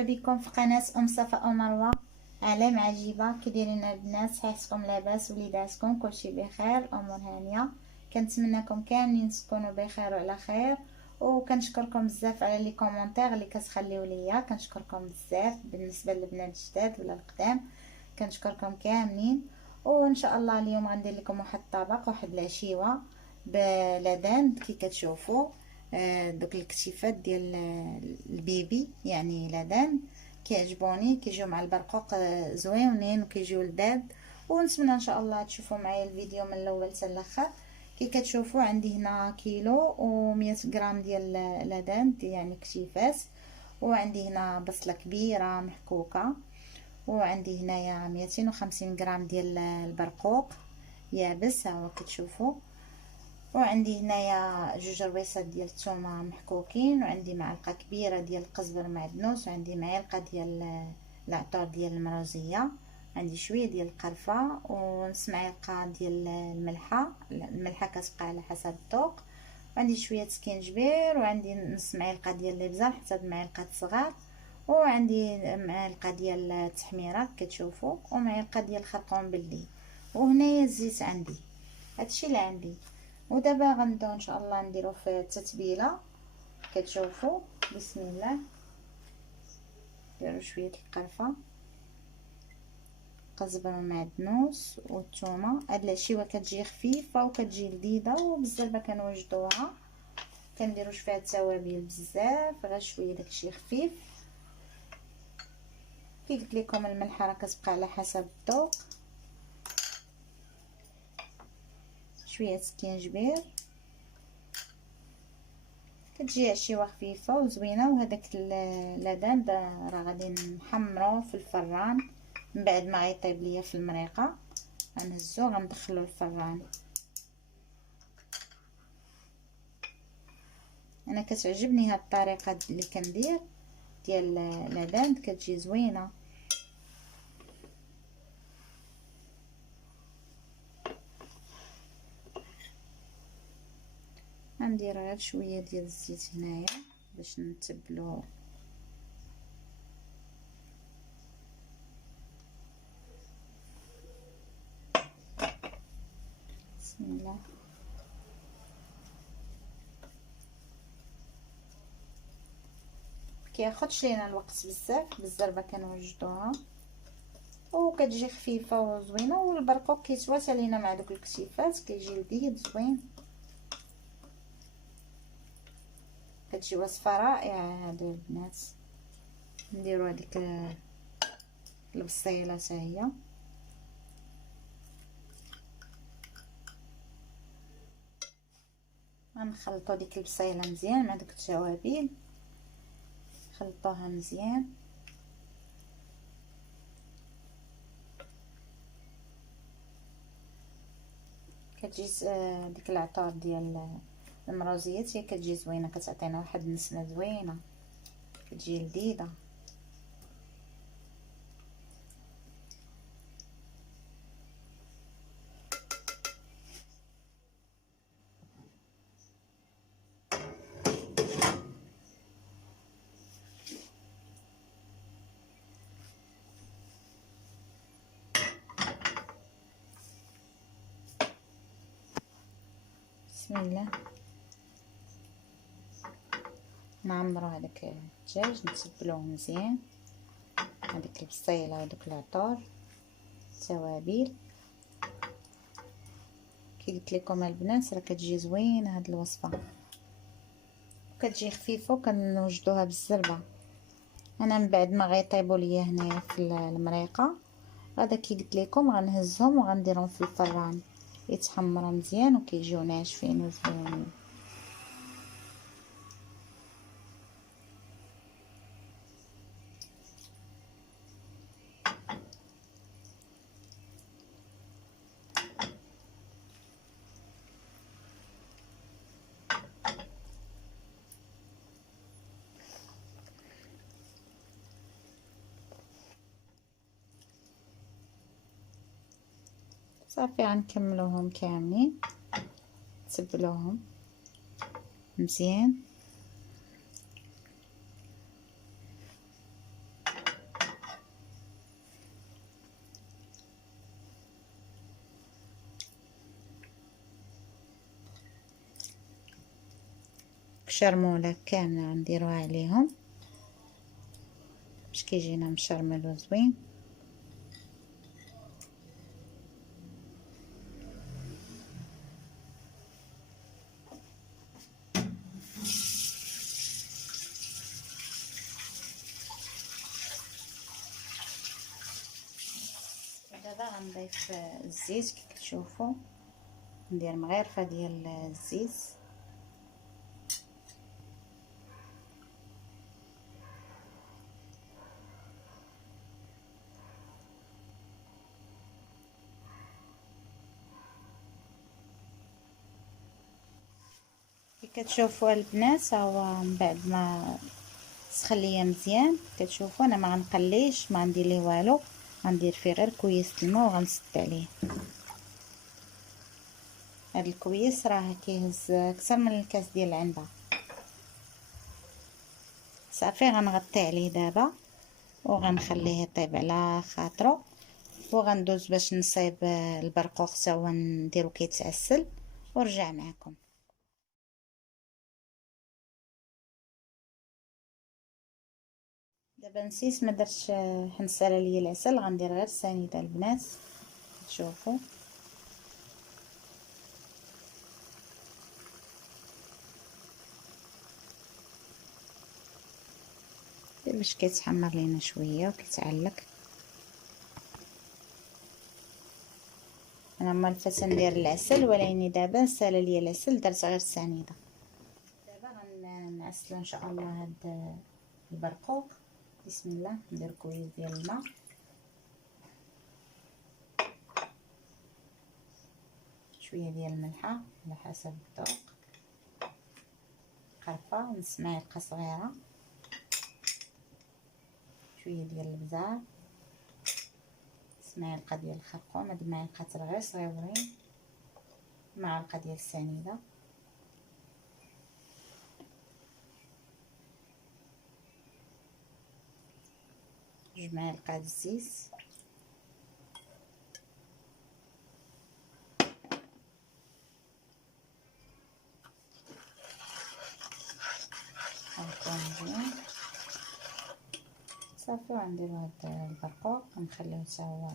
مرحبا بكم في قناة صفاء ومروة. علام عجيبة، كي دايرين البنات؟ صحيحتكم لاباس؟ وليداتكم كلشي بخير؟ الامور هانيه. كنتمنىكم كاملين تكونوا بخير وعلى خير، وكنشكركم بزاف على لي كومونتير اللي كتخليو ليا. كنشكركم بزاف بالنسبه للبنات الجداد ولا القدام، كنشكركم كاملين. وان شاء الله اليوم غندير لكم واحد الطبق، واحد العشيوه بلدان كي كتشوفوا. دوك الكتيفات ديال البيبي يعني لدان كيعجبوني، كيجيو مع البرقوق زوينين وكيجيو لذاذ. ونتمنى ان شاء الله تشوفوا معايا الفيديو من الاول حتى الاخر. كي كتشوفوا عندي هنا كيلو و100 غرام ديال لدان يعني كتيفات، وعندي هنا بصله كبيره محكوكه، وعندي هنايا 250 غرام ديال البرقوق يابس ها هو كتشوفوا، وعندي هنايا جوج ربيصات ديال الثومه محكوكين، وعندي معلقه كبيره ديال القزبر معدنوس، وعندي معلقه ديال العطور ديال المروزيه، عندي شويه ديال القرفه، ونص معلقه ديال الملحه كتبقى على حسب الذوق، وعندي شويه سكينجبير، وعندي نص معلقه ديال الابزار حتى بمعلقه صغار، وعندي معلقه ديال التحميره كتشوفوا، ومعلقه ديال الخرقوم بلدي، وهنايا الزيت عندي. هادشي اللي عندي. ودابا غنبداو ان شاء الله نديرو في التتبيله. كتشوفوا بسم الله، نديرو شويه القرفه، قزبر معدنوس والثومه. هاد العشيوه كتجي خفيفه وكتجي لذيذه وبزاف كنوجدوها. كنديروش فيها التوابل بزاف، غير شويه داكشي خفيف. كي قلت لكم الملح راه كتبقى على حسب الذوق، شويه سكينجبير. كتجي عشيوه خفيفه وزوينه. وهذاك اللدان راه غادي نحمروه في الفران من بعد ما غيطيب ليا في المريقه، غنهزو غندخلو الفران. انا كتعجبني هاد الطريقه اللي كندير ديال اللدان، كتجي زوينه. غندير غير شويه ديال الزيت هنايا باش نتبلو. بسم الله. كياخدش لينا الوقت بزاف، بالزربه كنوجدوها وكتجي خفيفه وزوينه، والبرقوق كيتواسى لينا مع دوك الكتيفات، كيجي لذيذ زوين. كتجي وصفه رائعه هادو البنات. نديرو هذيك البصيله حتى هي، غنخلطو ديك البصيله مزيان مع دوك التوابل، خلطوها مزيان. كتجي ديك العطور ديال المروزيات هي كتجي زوينه، كتعطينا واحد النسمه زوينه، كتجي لذيذه. بسم الله. نعمرو هذاك الدجاج، نتبلوه مزيان، هذيك البصيله ودوك العطور التوابل. كي قلت لكم البنات راه كتجي زوينه هاد الوصفه، كتجي خفيفه وكنوجدوها بالزربه. انا من بعد ما غيطيبوا ليا هنايا في المريقه، هذا كي قلت لكم غنهزهم وغنديرهم في الفران يتحمروا مزيان وكيجيو ناشفين وزوينين. صافي غنكملوهم كاملين، تبلوهم مزيان. كشرمولة كاملة نديروها عليهم باش كيجينا مشرمل وزوين. دابا غنضيف الزيت كي كتشوفوا، ندير مغرفه ديال الزيت. كي كتشوفوا البنات هو من بعد ما سخن ليا مزيان كتشوفوا انا ما غنقليش، ما ندير ليه والو، غندير فيه غير كويس الماء وغنسد عليه. هاد الكويس راه كيهز اكثر من الكاس ديال العنبه. صافي غنغطي عليه دابا وغنخليه يطيب على خاطرو، وغندوز باش نصايب البرقوق حتى هو نديرو كيتعسل ورجع معكم. دابا نسيت ما درتش حنسالة ليا العسل، غندير غير سنيده البنات تشوفوا. باش كيتحمر لينا شويه وكيتعلق. انا مالفه ندير العسل ولكن دابا سال ليا العسل درت غير السنيده. دابا غنعسلو ان شاء الله هاد البرقوق. بسم الله. ندير كويس ديال الماء، شويه ديال الملحه على حسب الذوق، قرفه نص معلقه صغيره، شويه ديال البزار، نص معلقه ديال الخرقوم، هاد المعلقات غير صغيورين، معلقه ديال السنيده، جوج معالق الزيت، مزيان صافي. ونديرو هاد البرقوق ونخليوه حتى هو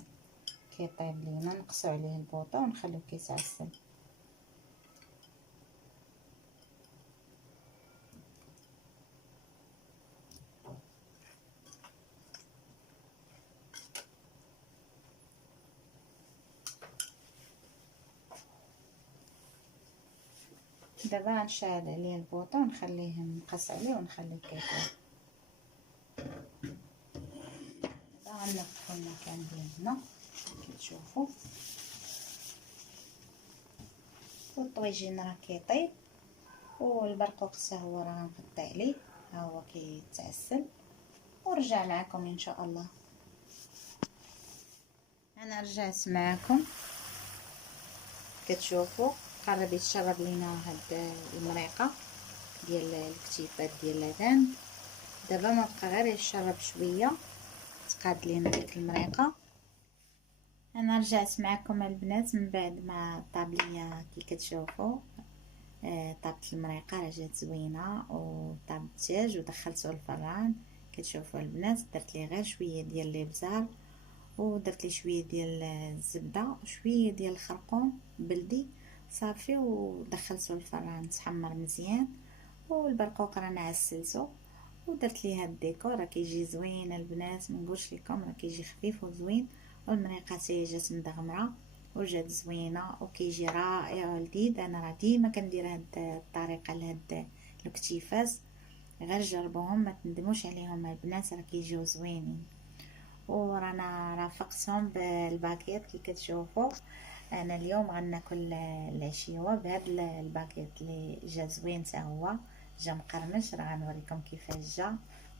كيطيب لينا، نقصو عليه البوطه ونخليوه كيتعسل. دابا غنشعل عليه البوطه ونخليه نقص عليه ونخليه كيطيب. دابا غنظفو المكان ديالنا كتشوفوا، والطويجين راه كيطيب والبرقوق حتى هو راه غنغطي عليه، ها هو كيتعسل ورجع معكم ان شاء الله. انا رجعت معكم كتشوفوا قرب يتشرب لينا هاد المريقه ديال الكتيفات ديال اللبن. دابا ما بقى غير يشرب شويه تقاد لينا ديك المريقه. انا رجعت معكم البنات من بعد ما طاب ليا كي كتشوفوا طابت المريقه، راه جات زوينه وطاب الدجاج ودخلته الفران. كتشوفوا البنات درت ليه غير شويه ديال الابزار ودرت ليه شويه ديال الزبده وشويه ديال الخرقوم بلدي صافي، ودخلته الفران تحمر مزيان. والبرقوق رانا عسلته ودرت ليه هاد الديكور، راه كيجي زوين البنات، ما نقولش لكم راه كيجي خفيف وزوين. والمريقه حتى هي جات مدغمره وجات زوينه وكيجي رائع ولذيذ. انا راه ديما كندير هاد الطريقه لهاد الكتيفات، غير جربوهم ما تندموش عليهم البنات، راه كيجيو زوينين. ورانا رافقتهم بالباكيت كي كتشوفوا. انا اليوم غناكل العشيوه بهاد الباكيت اللي جا زوين حتى هو، جا مقرمش. راه غنوريكم كيفاش جا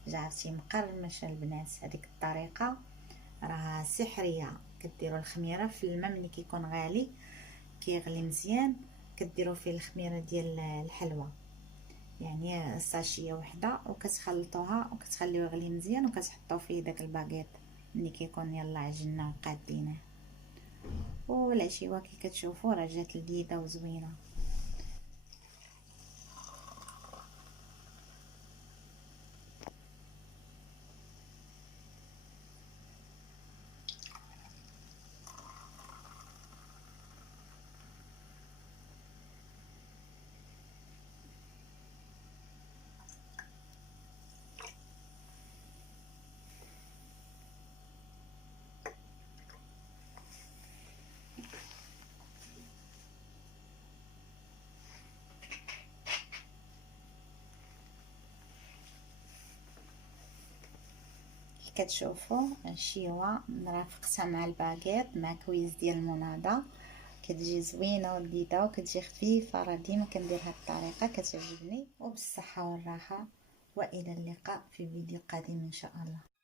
عرفتي مقرمش البنات. هذيك الطريقه راه سحريه. كديروا الخميره في الماء ملي كيكون غالي كيغلي مزيان، كديروا فيه الخميره ديال الحلوى، يعني ساشيه وحده وكتخلطوها وكتخليوه يغلي مزيان وكتحطوا فيه داك الباكيت ملي كيكون يلا عجناه وقادينه. والعشيوه كي كتشوفوا راه جات لذيذه وزوينه. كتشوفوا الشيوه مرافقتها مع الباكيط مع كويس ديال المناضه، كتجي زوينه ولذيذه وكتجي خفيفه. راه ديما كندير هاد الطريقه كتعجبني. وبالصحه والراحه، والى اللقاء في فيديو قادم ان شاء الله.